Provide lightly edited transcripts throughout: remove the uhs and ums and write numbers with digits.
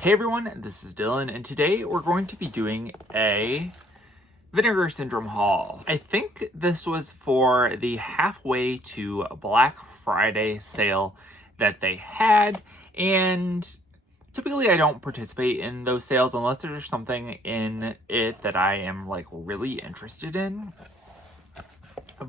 Hey everyone, this is Dylan, and today we're going to be doing a Vinegar Syndrome haul. I think this was for the halfway to Black Friday sale that they had, and typically I don't participate in those sales unless there's something in it that I am like really interested in.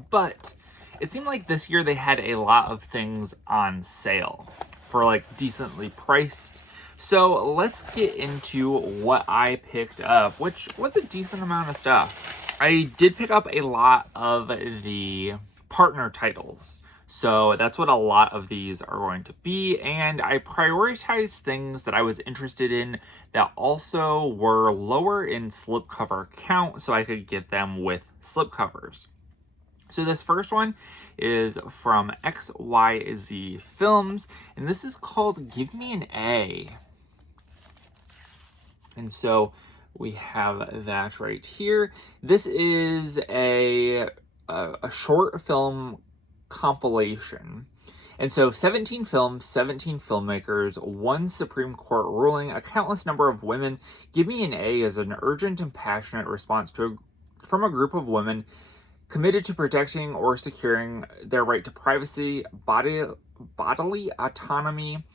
But it seemed like this year they had a lot of things on sale for like decently priced. So let's get into what I picked up, which was a decent amount of stuff. I did pick up a lot of the partner titles. So that's what a lot of these are going to be. And I prioritized things that I was interested in that also were lower in slipcover count so I could get them with slipcovers. So this first one is from XYZ Films, and this is called Give Me an A. And so we have that right here. This is a short film compilation. And so 17 films, 17 filmmakers, one Supreme Court ruling, a countless number of women. Give Me an A is an urgent and passionate response from a group of women committed to protecting or securing their right to privacy, bodily autonomy,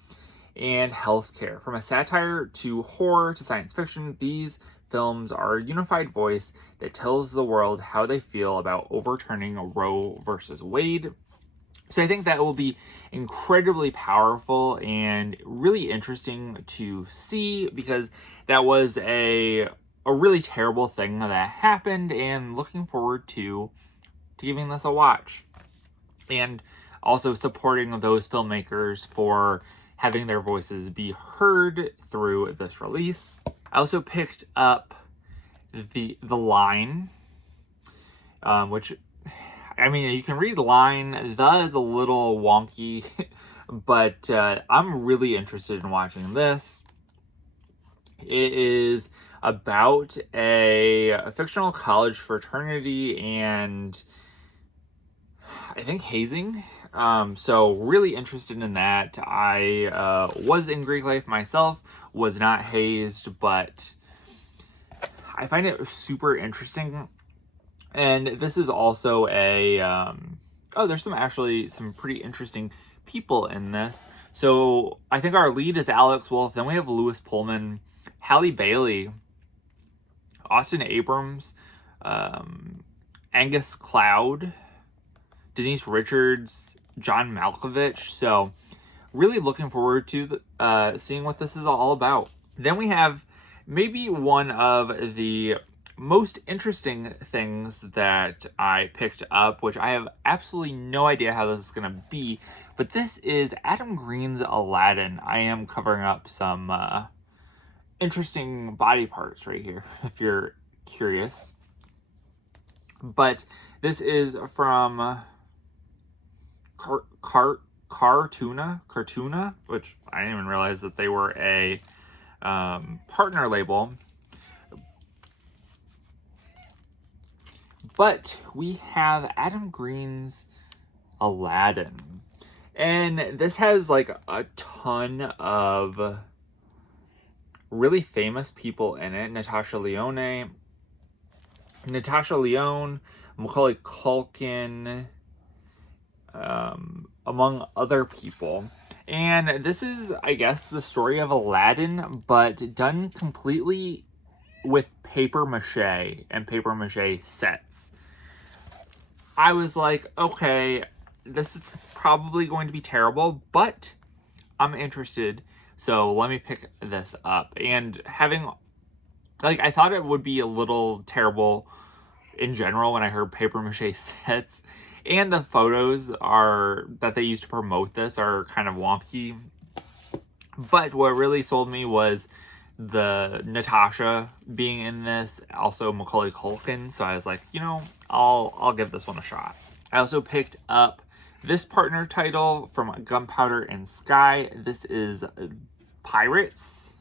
and healthcare. From a satire to horror to science fiction, these films are a unified voice that tells the world how they feel about overturning Roe versus Wade. So I think that will be incredibly powerful and really interesting to see, because that was a really terrible thing that happened, and looking forward to giving this a watch. And also supporting those filmmakers for having their voices be heard through this release. I also picked up the Line, which, I mean, you can read Line. The is a little wonky, but I'm really interested in watching this. It is about a fictional college fraternity and I think hazing. So really interested in that. I was in Greek life myself, was not hazed, but I find it super interesting. And this is also a, there's some pretty interesting people in this. So I think our lead is Alex Wolff. Then we have Lewis Pullman, Halle Bailey, Austin Abrams, Angus Cloud, Denise Richards, John Malkovich. So really looking forward to seeing what this is all about. Then we have maybe one of the most interesting things that I picked up, which I have absolutely no idea how this is going to be, but this is Adam Green's Aladdin. I am covering up some interesting body parts right here, if you're curious. But this is from Cartuna, which I didn't even realize that they were a partner label. But we have Adam Green's Aladdin. And this has like a ton of really famous people in it. Natasha Lyonne, Macaulay Culkin, among other people. And this is, I guess, the story of Aladdin, but done completely with paper mache and paper mache sets. I was like, okay, this is probably going to be terrible, but I'm interested, so let me pick this up. And having, like, I thought it would be a little terrible in general when I heard paper mache sets, and the photos that they used to promote this are kind of wonky. But what really sold me was the Natasha being in this, also Macaulay Culkin. So I was like, you know, I'll give this one a shot. I also picked up this partner title from Gunpowder and Sky. This is Pirates.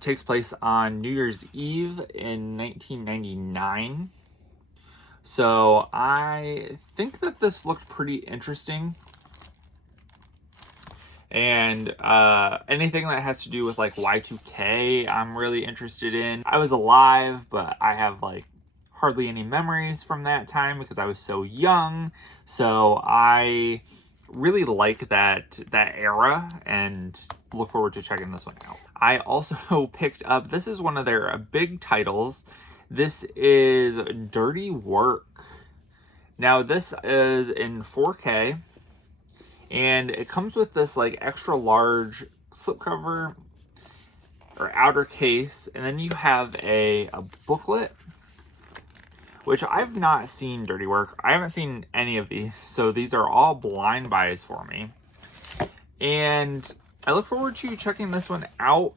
Takes place on New Year's Eve in 1999. So I think that this looked pretty interesting. And anything that has to do with like Y2K, I'm really interested in. I was alive, but I have like hardly any memories from that time because I was so young. So I really like that era and look forward to checking this one out. I also picked up, this is one of their big titles. This is Dirty Work. Now this is in 4K and it comes with this like extra large slipcover or outer case, and then you have a booklet, which I've not seen Dirty Work. I haven't seen any of these, so these are all blind buys for me. And I look forward to checking this one out.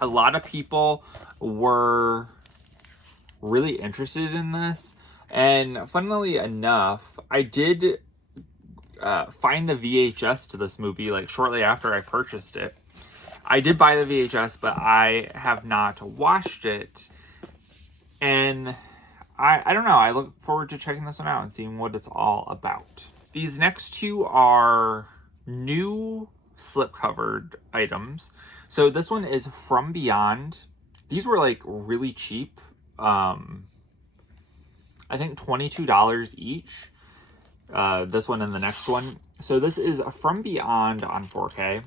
A lot of people were really interested in this, and funnily enough, I did find the VHS to this movie like shortly after I purchased it. I did buy the VHS, but I have not watched it. And I don't know. I look forward to checking this one out and seeing what it's all about. These next two are new slipcovered items. So this one is From Beyond. These were like really cheap. I think $22 each. This one and the next one. So this is From Beyond on 4K.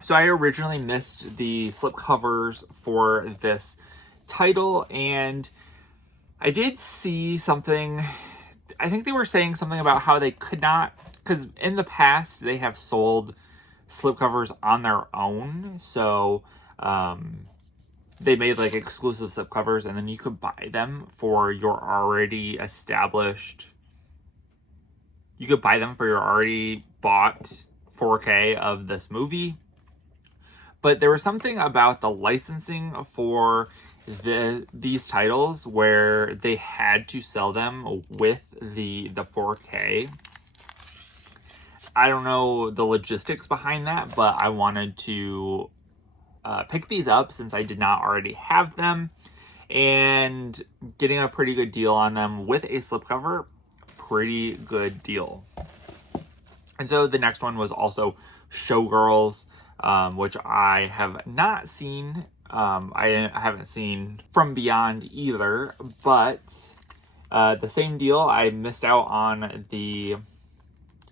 So I originally missed the slipcovers for this title, and I did see something. I think they were saying something about how they could not, because in the past they have sold slipcovers on their own. So they made like exclusive slipcovers, and then you could buy them for your already established. You could buy them for your already bought 4K of this movie. But there was something about the licensing for these titles where they had to sell them with the 4K. I don't know the logistics behind that, but I wanted to pick these up since I did not already have them, and getting a pretty good deal on them with a slipcover, pretty good deal. And so the next one was also Showgirls, which I have not seen. I haven't seen From Beyond either, but the same deal. I missed out on the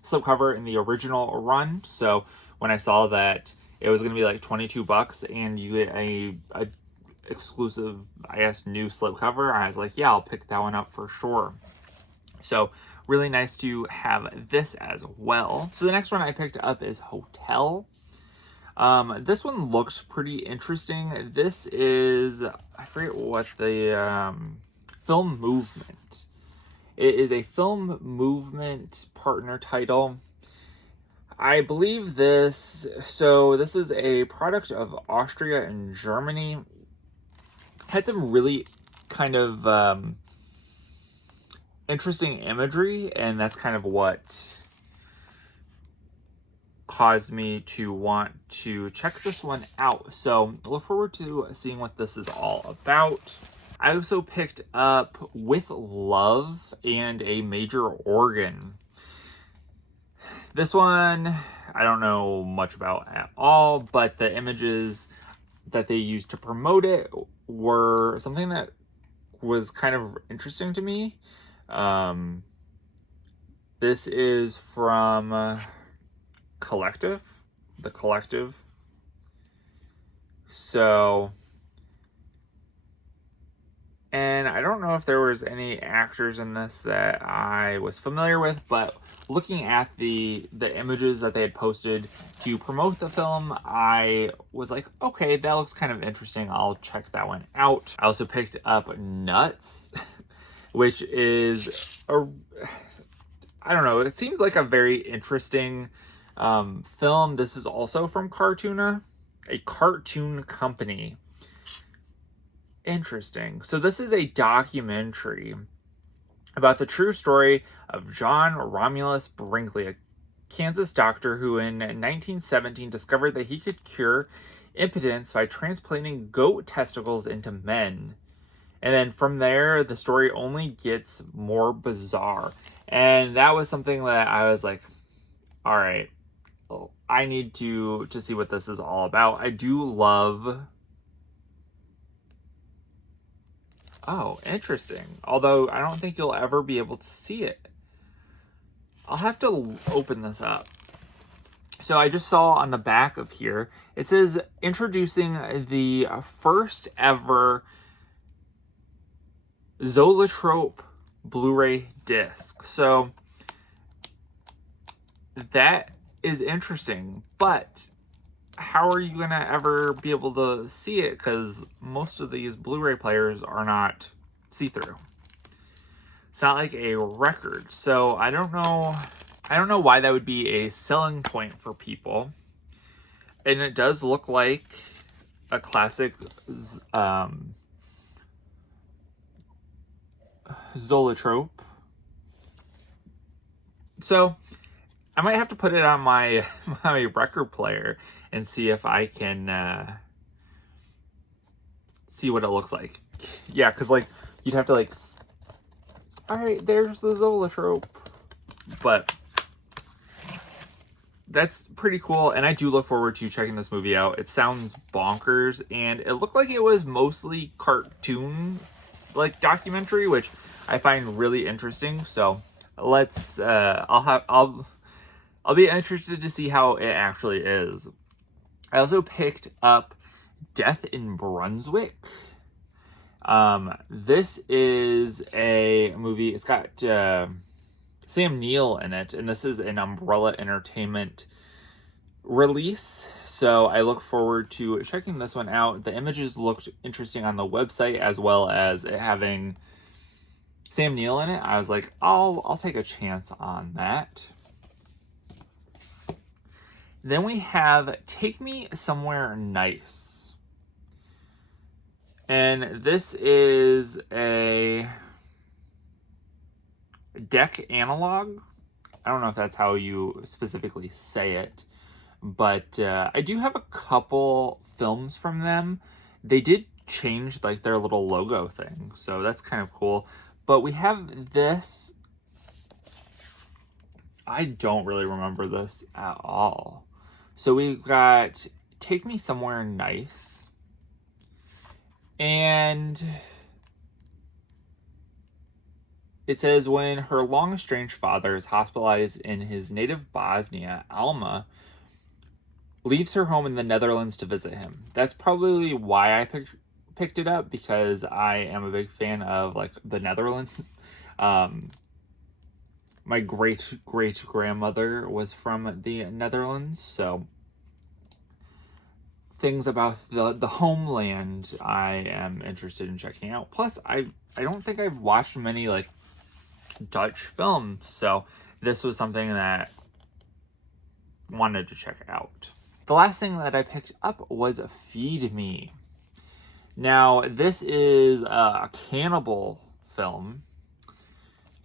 slipcover in the original run, so when I saw that it was going to be like $22 and you get a exclusive, I guess, new slipcover, I was like, yeah, I'll pick that one up for sure. So really nice to have this as well. So the next one I picked up is Hotel. This one looks pretty interesting. This is, I forget what the Film Movement. It is a Film Movement partner title. I believe this, so this is a product of Austria and Germany. Had some really kind of interesting imagery, and that's kind of what caused me to want to check this one out. So look forward to seeing what this is all about. I also picked up With Love and a Major Organ. This one, I don't know much about at all, but the images that they used to promote it were something that was kind of interesting to me. This is from The Collective. So, and I don't know if there was any actors in this that I was familiar with, but looking at the images that they had posted to promote the film, I was like, okay, that looks kind of interesting. I'll check that one out. I also picked up Nuts, which is I don't know, it seems like a very interesting film. This is also from Cartoona, a cartoon company. Interesting. So this is a documentary about the true story of John Romulus Brinkley, a Kansas doctor who in 1917 discovered that he could cure impotence by transplanting goat testicles into men. And then from there, the story only gets more bizarre. And that was something that I was like, all right, I need to see what this is all about. I do love... Oh, interesting. Although I don't think you'll ever be able to see it. I'll have to open this up. So I just saw on the back of here, it says introducing the first ever Zoetrope Blu-ray disc. So that is interesting, but how are you gonna ever be able to see it? Because most of these Blu-ray players are not see-through. It's not like a record, so I don't know why that would be a selling point for people. And it does look like a classic Zoetrope. So I might have to put it on my my record player and see if I can see what it looks like. Yeah, because like you'd have to like, all right, there's the Zoetrope, but that's pretty cool, and I do look forward to checking this movie out. It sounds bonkers, and it looked like it was mostly cartoon like documentary, which I find really interesting. So let's I'll be interested to see how it actually is. I also picked up Death in Brunswick. This is a movie. It's got Sam Neill in it, and this is an Umbrella Entertainment release. So I look forward to checking this one out. The images looked interesting on the website, as well as it having Sam Neill in it. I was like, I'll take a chance on that. Then we have Take Me Somewhere Nice. And this is a deck analog. I don't know if that's how you specifically say it, but I do have a couple films from them. They did change like their little logo thing, so that's kind of cool. But we have this. I don't really remember this at all. So we've got Take Me Somewhere Nice. And it says, when her long-estranged father is hospitalized in his native Bosnia, Alma leaves her home in the Netherlands to visit him. That's probably why I picked it up, because I am a big fan of like the Netherlands. My great-great-grandmother was from the Netherlands, so things about the homeland I am interested in checking out. Plus, I don't think I've watched many like Dutch films, so this was something that I wanted to check out. The last thing that I picked up was Feed Me. Now, this is a cannibal film.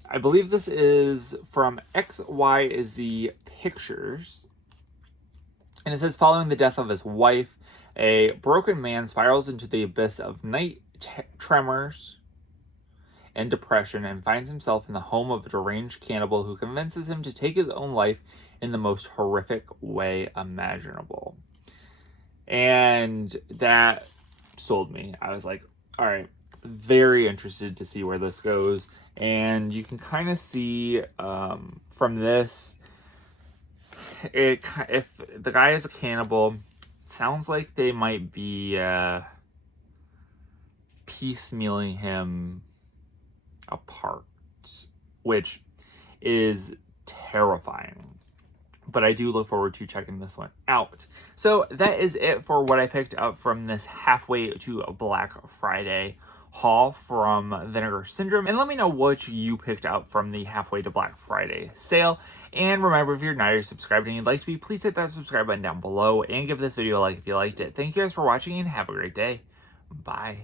I believe this is from XYZ Pictures. And it says, following the death of his wife, a broken man spirals into the abyss of night tremors and depression and finds himself in the home of a deranged cannibal who convinces him to take his own life in the most horrific way imaginable. And that sold me. I was like, all right, very interested to see where this goes. And you can kind of see from this, if the guy is a cannibal, it sounds like they might be piecemealing him apart, which is terrifying. But I do look forward to checking this one out. So that is it for what I picked up from this halfway to Black Friday haul from Vinegar Syndrome. And let me know what you picked up from the halfway to Black Friday sale. And remember, if you're not already subscribed and you'd like to be, please hit that subscribe button down below and give this video a like if you liked it. Thank you guys for watching and have a great day. Bye.